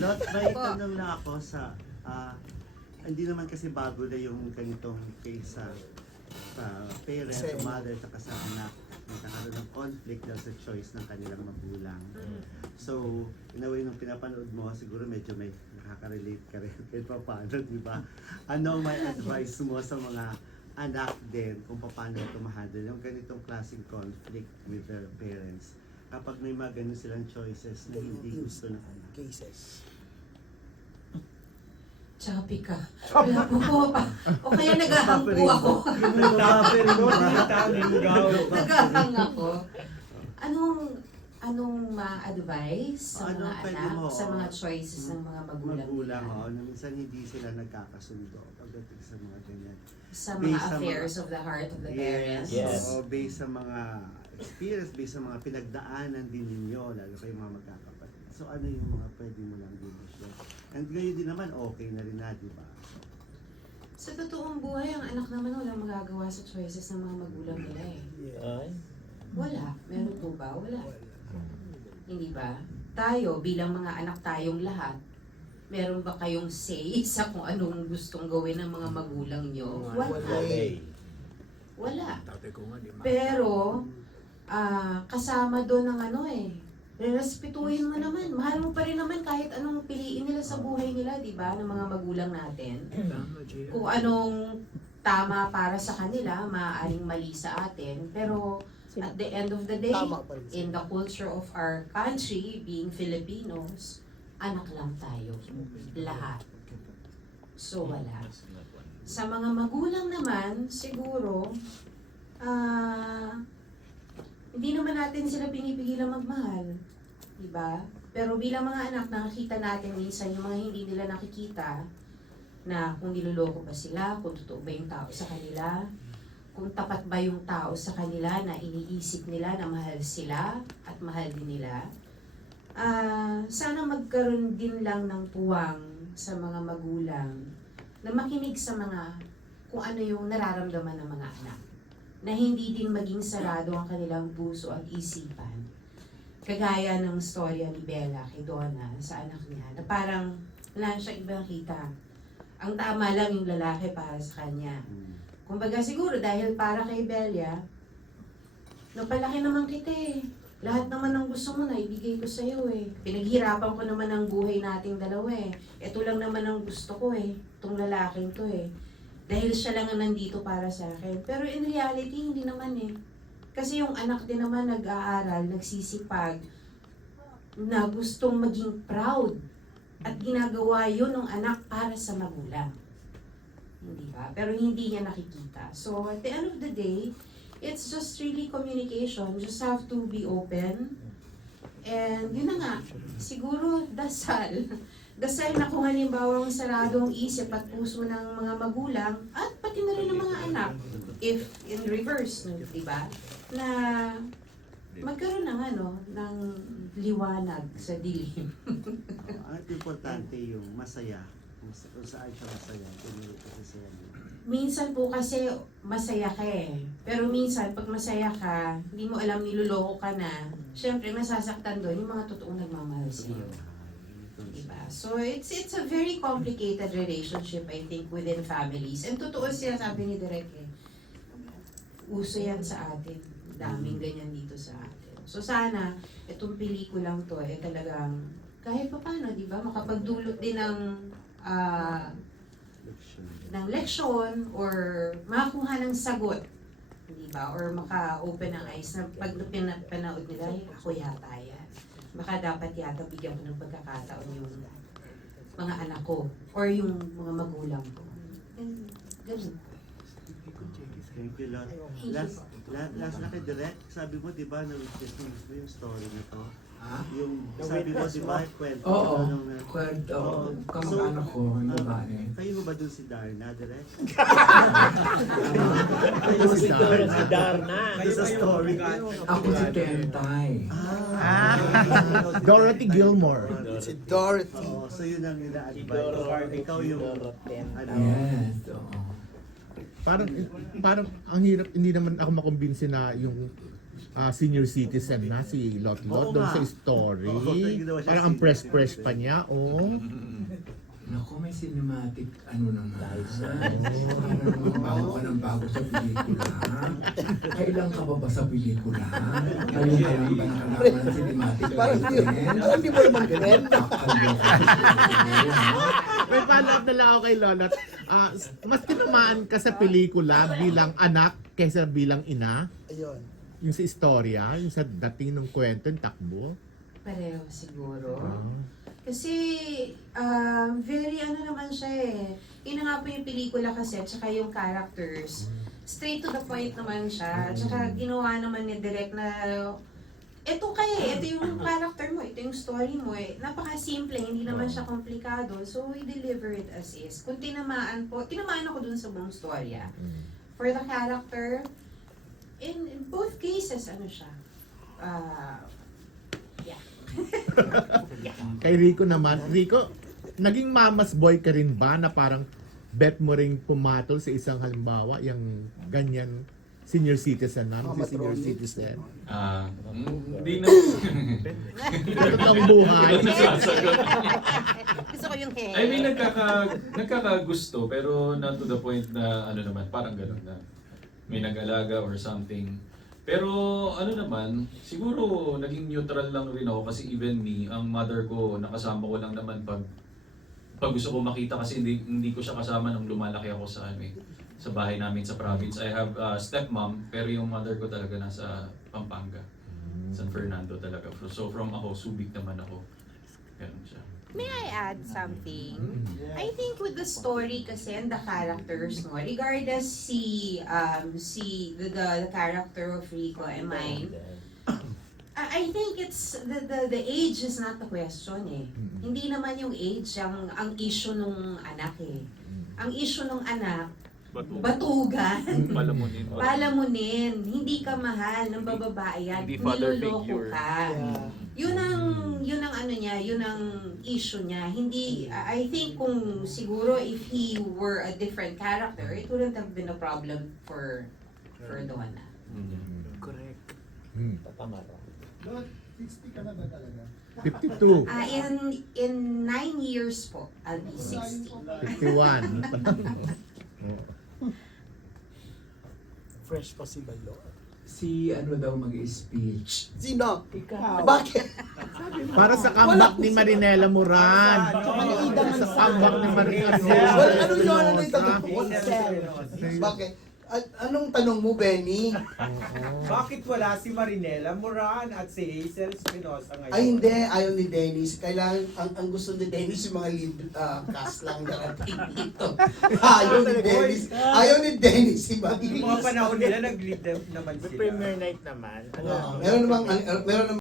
Lot, may tanong na ako sa, hindi naman kasi bago na yung ganitong case sa parent, sa mother, at sa anak. Nagkakaroon ng conflict dahil sa choice ng kanilang magulang. So, in a way, nung pinapanood mo, siguro medyo may nakaka-relate ka rin kahit pa paano, di ba? Ano may advice mo sa mga anak din kung paano ito ma-handle yung ganitong klaseng conflict with their parents kapag may mga ganun silang choices na hindi gusto ng anak? Cases. Choppy ka. Wala po pa. O kaya nagahangpo ako. Nagahang ako. Anong ma-advise sa Anong mga pwede anak, mo, sa mga choices ng mga magulang Magulang, nila? na minsan hindi sila nagkakasundo pagdating sa mga ganyan. Sa mga Based sa affairs of the heart of the parents? Yes. Oo, based sa mga experience, based sa mga pinagdaanan din ninyo, lalo kayo mga magkakapatid. So ano yung mga pwede mo lang din i-share? And ngayon din naman, okay na rin na, di ba? Sa totoong buhay, ang anak naman walang magagawa sa choices ng mga magulang nila eh. Ay. Wala. Meron po ba? Wala. Hindi ba? Tayo, bilang mga anak tayong lahat, meron ba kayong say sa kung anong gustong gawin ng mga magulang nyo? Wala. Okay. Wala. Tatay ko nga, di ma. Pero, kasama doon ng respetuhin mo naman. Mahal mo pa rin naman kahit anong piliin nila sa buhay nila, di ba? Ng mga magulang natin. Tama, Gia. Kung anong tama para sa kanila, maaaring mali sa atin. Pero, at the end of the day, Tama pa rin. in the culture of our country, being Filipinos, anak lang tayo. Lahat. So, wala. Sa mga magulang naman, siguro, hindi naman natin sila pinipigilan magmahal. Diba? Pero bilang mga anak, nakikita natin minsan yung mga hindi nila nakikita na kung niloloko ba sila, kung totoo ba yung tao sa kanila, kung tapat ba yung tao sa kanila na iniisip nila na mahal sila at mahal din nila. Sana magkaroon din lang ng puwang sa mga magulang na makinig sa mga kung ano yung nararamdaman ng mga anak. Na hindi din maging sarado ang kanilang puso at isipan. Kagaya ng storya ni Bella kay Donna sa anak niya, na parang wala siya ibang kita. Ang tama lang yung lalaki para sa kanya. Kumbaga siguro dahil para kay Bella, napalaki naman kita eh. Lahat naman ng gusto mo na ibigay ko sa'yo eh. Pinaghirapan ko naman ang buhay nating dalawa eh. Ito lang naman ang gusto ko eh. Itong lalaking to eh. Dahil siya lang ang nandito para sa akin. Pero in reality, hindi naman eh. Kasi yung anak din naman nag-aaral, nagsisipag, na gustong maging proud. At ginagawa yun ng anak para sa magulang. Hindi ba? Pero hindi niya nakikita. So at the end of the day, it's just really communication. You just have to be open. And yun na nga, siguro dasal. Dasal na kung halimbawa sarado ang isip at puso ng mga magulang at pati na rin ng mga anak. If in reverse, di ba? Na magkaroon ng liwanag sa dilim. Ang importante yung masaya. Kung saan siya masaya, kung kasi siya. Minsan po kasi masaya ka eh. Pero minsan pag masaya ka, hindi mo alam niloloko ka na, syempre masasaktan doon yung mga totoong nagmamahal sa iyo. Diba? So it's a very complicated relationship I think within families. And totoo siya sabi ni Direk eh. Uso yan sa atin. Daming ganyan dito sa atin. So sana itong pelikulang to eh talagang kahit pa paano, di ba, makapagdulot din ng leksyon or makakuha ng sagot, di ba? Or maka-open ang eyes na pag pinapanood nila, ay, ako yata yan. Baka dapat yata bigyan ko ng pagkakataon yung mga anak ko or yung mga magulang ko. And ganun. Thank you, Lot. Last na kay Direk, sabi mo, di ba, na-witness mo yung story na to? Yung sabi mo, di ba, kwento? Oo, nung- kwento. Oo. Kamag-anak ko, yung babae. Kayo mo ba dun si Darna, Direk? Si Darna. Doon sa story. Ako si Tentay. Dorothy Gilmore. Si Dorothy. Oo, so yun ang ina-advise. Ikaw yung, ano, Yes, oo. Parang ang hirap, hindi naman ako makumbinsi na yung senior citizen na si Lot Oo doon nga. sa story. Oo, ginawa siya Parang ang senior fresh citizen. pa niya, oh. Naku, may cinematic ano naman. Parang bago ka ng bago sa pelikula. Kailan ka ba sa pelikula? Ngayon ka lang ba nakalaman ng cinematic Parang hindi mo naman ganun. May follow-up na lang ako kay Lolot. Mas tinamaan ka sa pelikula bilang anak kaysa bilang ina? Ayun. Yung sa istorya, yung sa dating ng kwento, yung takbo? Pareho siguro. Ah. Kasi, very ano naman siya eh. Yun na nga po yung pelikula kasi, at saka yung characters. Straight to the point naman siya. At saka ginawa naman ni Direk na, ito yung character mo, ito yung story mo eh. Napaka-simple, hindi naman siya komplikado. So, we deliver it as is. Kung tinamaan ako dun sa buong storya. For the character, in both cases, ano siya, Kay Rico naman, Rico, naging mama's boy ka rin ba na parang bet mo ring pumatol sa isang halimbawa, yung ganyan senior citizen na, si senior citizen? Hindi na. Totoong buhay. gusto ko yung hair. I mean, nagkakagusto, pero not to the point na ano naman, parang gano'n na may nag-alaga or something. Pero ano naman, siguro naging neutral lang rin ako kasi even me, ang mother ko, nakasama ko lang naman pag gusto ko makita kasi hindi ko siya kasama nung lumalaki ako sa sa bahay namin sa province. I have stepmom, pero yung mother ko talaga nasa Pampanga. San Fernando talaga. So from ako, Subic naman ako. Ganun siya. May I add something? I think with the story kasi and the characters, no, regardless the character of Rico and mine, I think it's the age is not the question eh. Hindi naman yung age ang issue nung anak eh. Ang issue nung anak, batugan. Palamunin. Hindi ka mahal ng bababae yan. Hindi father Niloloko figure. ka. Yun ang ano niya, yun ang issue niya. Hindi, I think kung siguro if he were a different character, it wouldn't have been a problem for Donna. Correct. Tama ka. 60 ka na ba talaga? 52. In 9 years po, I'll be 60. 51. Fresh pa si Balo. Si ano daw mag-speech. Sino? Ikaw. Bakit? Para sa comeback ni Marinela Moran. Sa comeback ni Marinela Well, ano yun? Ano yung Moran. tanong ko? Bakit? Anong tanong mo, Benny? Bakit wala si Marinela Moran at si Hazel Espinosa ngayon? Ay, hindi. Ayaw ni Dennis. Kailangan, ang gusto ni Dennis yung mga lead cast lang darating dito. Ayaw ni Dennis si Yung mga Maris. panahon nila, nag-lead naman May sila. premiere night naman. Meron namang